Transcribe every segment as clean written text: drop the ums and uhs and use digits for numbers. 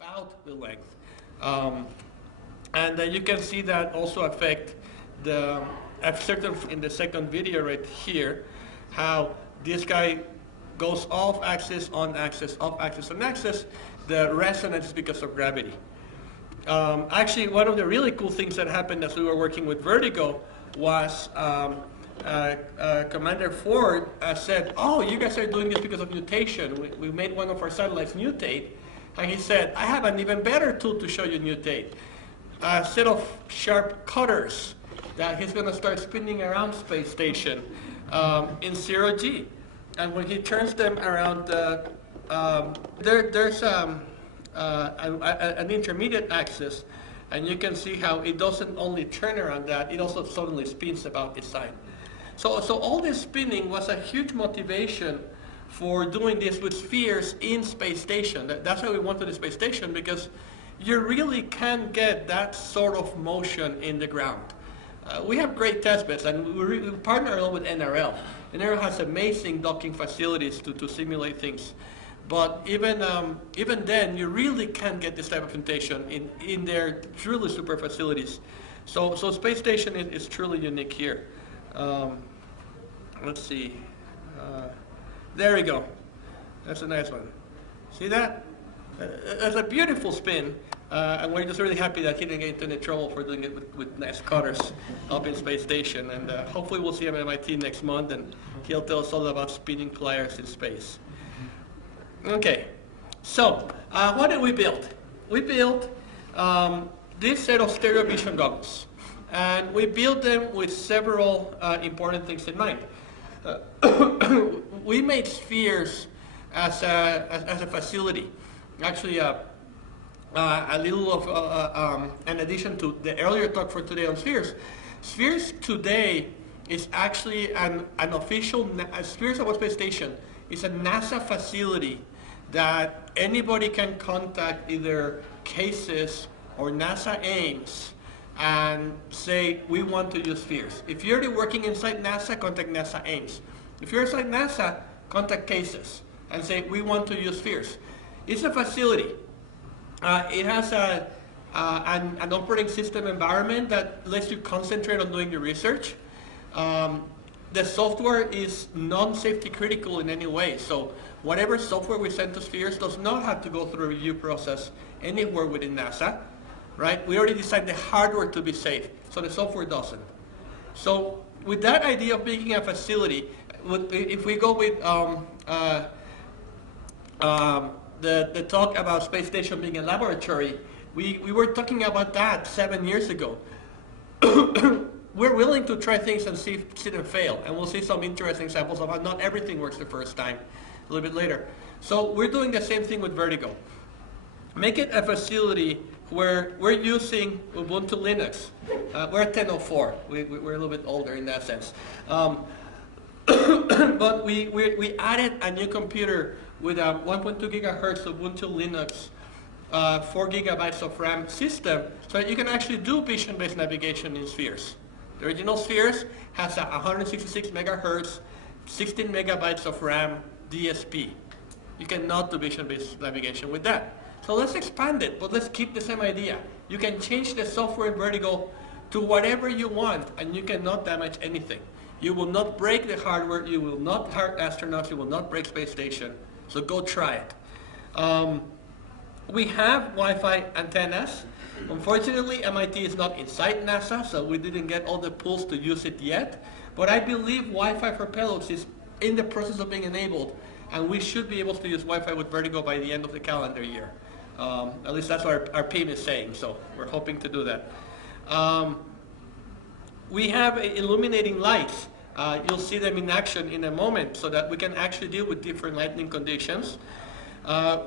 about the length. And you can see that also affect the certain in the second video right here, how this guy goes off axis, on axis, off axis, on axis. The resonance is because of gravity. Actually, one of the really cool things that happened as we were working with VERTIGO was Commander Ford said, "Oh, you guys are doing this because of nutation. We made one of our satellites mutate." And he said, "I have an even better tool to show you mutate. A set of sharp cutters that he's going to start spinning around space station in 0G. And when he turns them around, there's an intermediate axis, and you can see how it doesn't only turn around that, it also suddenly spins about its side. So all this spinning was a huge motivation for doing this with spheres in space station. That's why we went to the space station, because you really can get that sort of motion in the ground. We have great test beds, and we partner a lot with NRL. NRL has amazing docking facilities to simulate things. But even then, you really can't get this type of mutation in their truly super facilities. So space station is truly unique here. Let's see. There we go. That's a nice one. See that? That's a beautiful spin. And we're just really happy that he didn't get into any trouble for doing it with nice cutters up in space station. And hopefully we'll see him at MIT next month, and he'll tell us all about spinning pliers in space. Okay, so what did we build? We built this set of stereo vision goggles, and we built them with several important things in mind. We made spheres as a facility. Actually, a little of an addition to the earlier talk for today on spheres. Spheres today is actually an official, Spheres About Space Station is a NASA facility that anybody can contact either CASES or NASA Ames and say, we want to use spheres. If you're already working inside NASA, contact NASA Ames. If you're inside NASA, contact CASES and say, we want to use spheres. It's a facility. It has an operating system environment that lets you concentrate on doing your research. The software is non-safety critical in any way, so whatever software we send to spheres does not have to go through a review process anywhere within NASA, right? We already designed the hardware to be safe, so the software doesn't. So with that idea of making a facility, if we go with the talk about space station being a laboratory, we were talking about that 7 years ago. We're willing to try things and see them fail, and we'll see some interesting examples of how not everything works the first time a little bit later. So we're doing the same thing with VERTIGO. Make it a facility where we're using Ubuntu Linux. We're at 10.04. We're a little bit older in that sense. But we added a new computer with a 1.2 gigahertz Ubuntu Linux, 4 gigabytes of RAM system, so that you can actually do vision-based navigation in spheres. The original spheres has a 166 megahertz, 16 megabytes of RAM DSP. You cannot do vision-based navigation with that. So let's expand it, but let's keep the same idea. You can change the software in VERTIGO to whatever you want, and you cannot damage anything. You will not break the hardware, you will not hurt astronauts, you will not break space station. So go try it. We have Wi-Fi antennas. Unfortunately, MIT is not inside NASA, so we didn't get all the pools to use it yet. But I believe Wi-Fi for payloads is in the process of being enabled, and we should be able to use Wi-Fi with VERTIGO by the end of the calendar year. At least that's what our PIM is saying, so we're hoping to do that. We have illuminating lights. You'll see them in action in a moment, so that we can actually deal with different lighting conditions.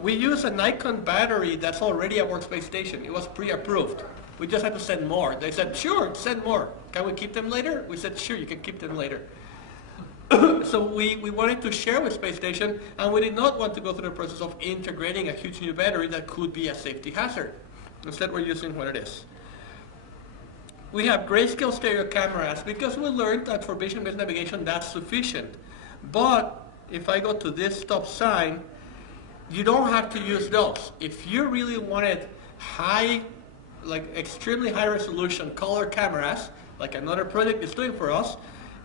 We use a Nikon battery that's already at Workspace Station. It was pre-approved. We just had to send more. They said, sure, send more. Can we keep them later? We said, sure, you can keep them later. So we wanted to share with Space Station, and we did not want to go through the process of integrating a huge new battery that could be a safety hazard. Instead, we're using what it is. We have grayscale stereo cameras because we learned that for vision-based navigation, that's sufficient. But if I go to this stop sign, you don't have to use those. If you really wanted high, like extremely high resolution color cameras, like another project is doing for us,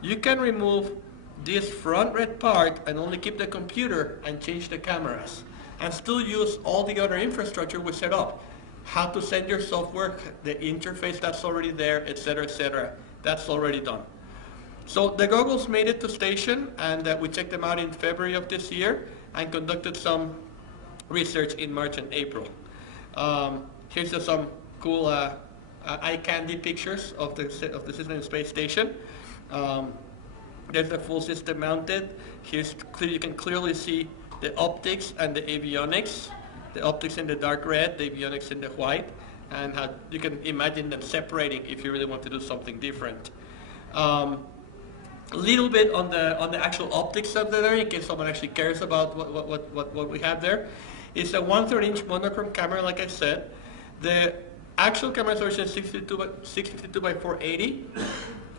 you can remove this front red part and only keep the computer and change the cameras and still use all the other infrastructure we set up. How to send your software, the interface that's already there, etc. That's already done. So the goggles made it to station, and we checked them out in February of this year and conducted some research in March and April. Here's just some cool eye candy pictures of the system and space station. There's the full system mounted. Here's you can clearly see the optics and the avionics. The optics in the dark red, the avionics in the white, and how you can imagine them separating if you really want to do something different. A little bit on the actual optics of there, in case someone actually cares about what we have there. It's a 1/3 inch monochrome camera, like I said. The actual camera resolution is 652 by 480.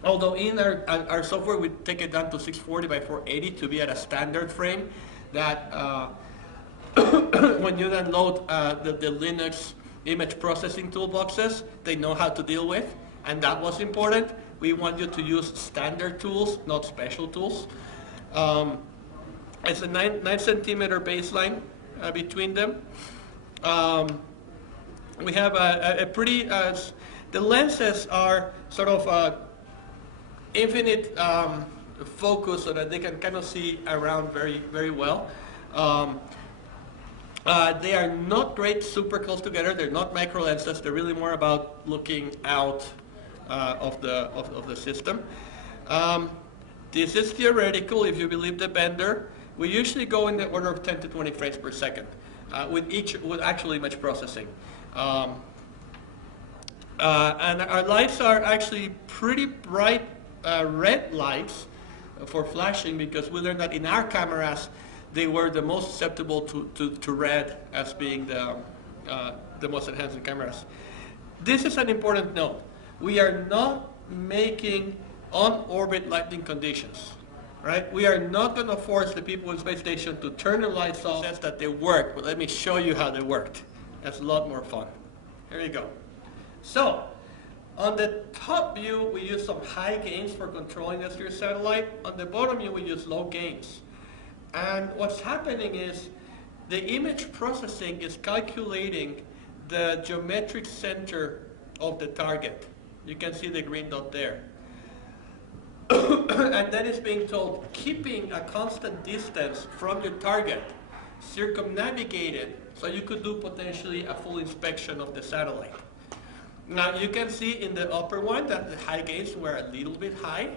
Although in our software we take it down to 640 by 480 to be at a standard frame that when you then load the Linux image processing toolboxes, they know how to deal with, and that was important. We want you to use standard tools, not special tools. It's a 9 centimeter baseline between them. We have a pretty, the lenses are sort of infinite focus so that they can kind of see around very well. They are not great super close together. They're not micro lenses. They're really more about looking out of the system. This is theoretical if you believe the vendor. We usually go in the order of 10 to 20 frames per second with actual image processing. And our lights are actually pretty bright red lights for flashing, because we learned that in our cameras they were the most susceptible to red as being the most enhanced cameras. This is an important note. We are not making on-orbit lighting conditions, right? We are not going to force the people in space station to turn the lights off. It says that they work, but let me show you how they worked. That's a lot more fun. Here you go. So, on the top view, we use some high gains for controlling the steer satellite. On the bottom view, we use low gains. And what's happening is the image processing is calculating the geometric center of the target. You can see the green dot there. And then it's being told, keeping a constant distance from your target, circumnavigate it, so you could do potentially a full inspection of the satellite. Now you can see in the upper one that the high gains were a little bit high,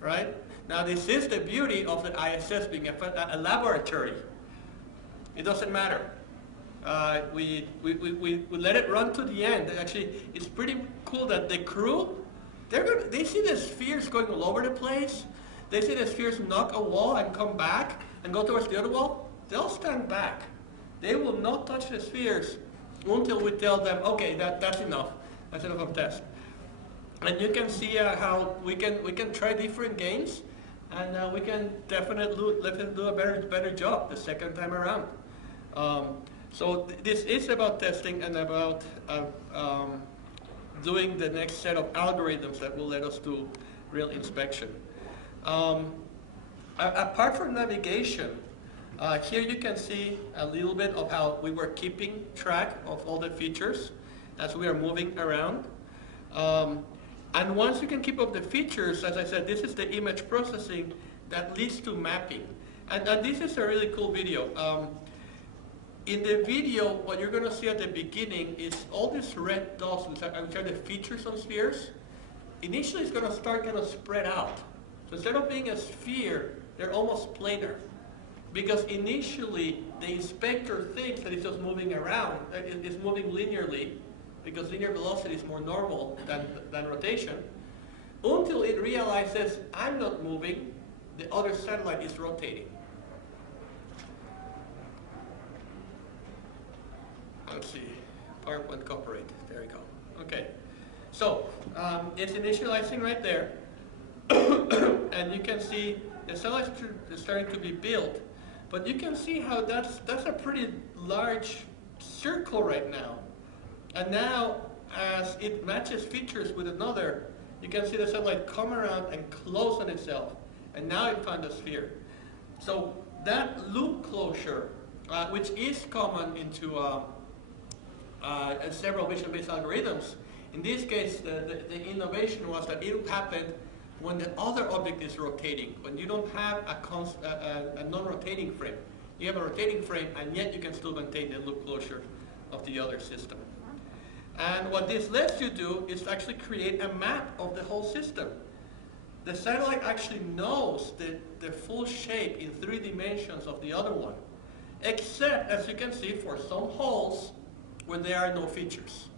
right? Now this is the beauty of the ISS being a laboratory. It doesn't matter. We let it run to the end. Actually, it's pretty cool that the crew, they see the spheres going all over the place. They see the spheres knock a wall and come back and go towards the other wall. They'll stand back. They will not touch the spheres until we tell them, okay, that's enough. That's enough of test. And you can see how we can try different games, and we can definitely let them do a better job the second time around. So this is about testing and about doing the next set of algorithms that will let us do real inspection. Apart from navigation, here you can see a little bit of how we were keeping track of all the features as we are moving around. And once you can keep up the features, as I said, this is the image processing that leads to mapping. And this is a really cool video. In the video, what you're going to see at the beginning is all these red dots, which are the features on spheres. Initially, it's going to start kind of spread out. So instead of being a sphere, they're almost planar. Because initially, the inspector thinks that it's just moving around, that it's moving linearly, because linear velocity is more normal than rotation, until it realizes, I'm not moving, the other satellite is rotating. Let's see, PowerPoint cooperate, there you go. Okay, so it's initializing right there, and you can see the satellite is starting to be built. But you can see how that's a pretty large circle right now. And now, as it matches features with another, you can see the satellite come around and close on itself. And now it found a sphere. So that loop closure, which is common into several vision-based algorithms, in this case, the innovation was that it happened when the other object is rotating, when you don't have a non-rotating frame. You have a rotating frame, and yet you can still maintain the loop closure of the other system. And what this lets you do is actually create a map of the whole system. The satellite actually knows the full shape in 3 dimensions of the other one, except, as you can see, for some holes where there are no features,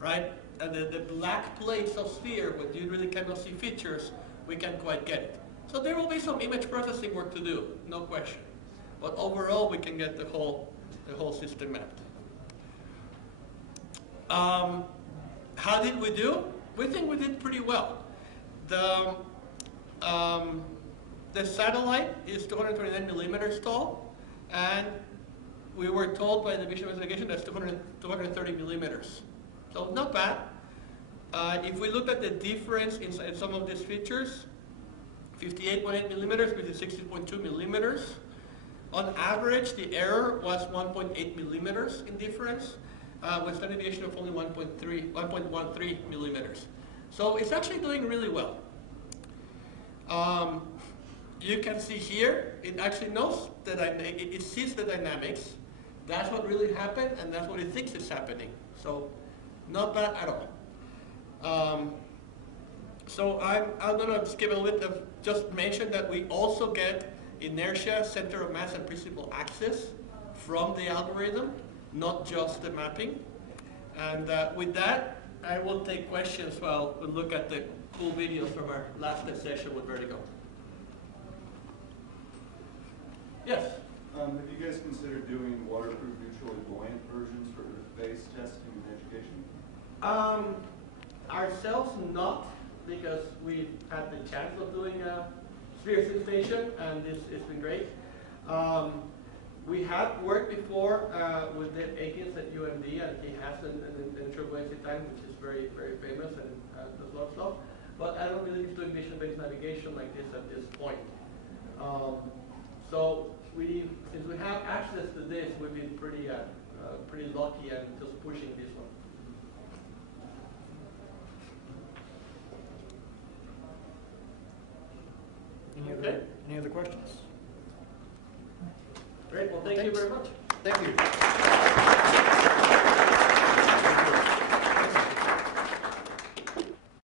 right? And the black plates of sphere, where you really cannot see features, we can't quite get it. So there will be some image processing work to do, no question. But overall, we can get the whole system mapped. How did we do? We think we did pretty well. The satellite is 229 millimeters tall, and we were told by the vision investigation that's 230 millimeters. So not bad. If we look at the difference in some of these features, 58.8 millimeters versus 60.2 millimeters. On average, the error was 1.8 millimeters in difference, with standard deviation of only 1.13 millimeters. So it's actually doing really well. You can see here, it actually knows that it sees the dynamics. That's what really happened, and that's what it thinks is happening. So not bad at all. So I'm going to skip a little bit of just mention that we also get inertia, center of mass, and principal axis from the algorithm, not just the mapping. And with that, I will take questions while we look at the cool videos from our last session with VERTIGO. Yes? Have you guys considered doing waterproof neutrally buoyant versions for Earth-based testing and education? Ourselves not, because we've had the chance of doing a sphere station, and it's been great. We have worked before with Dave Akins at UMD, and he has an neutral buoyancy tank, which is very, very famous and does a lot of stuff. But I don't really do vision-based navigation like this at this point. So since we have access to this, we've been pretty lucky and just pushing this one. Any other questions? Great. Well, thank you very much. Thank you.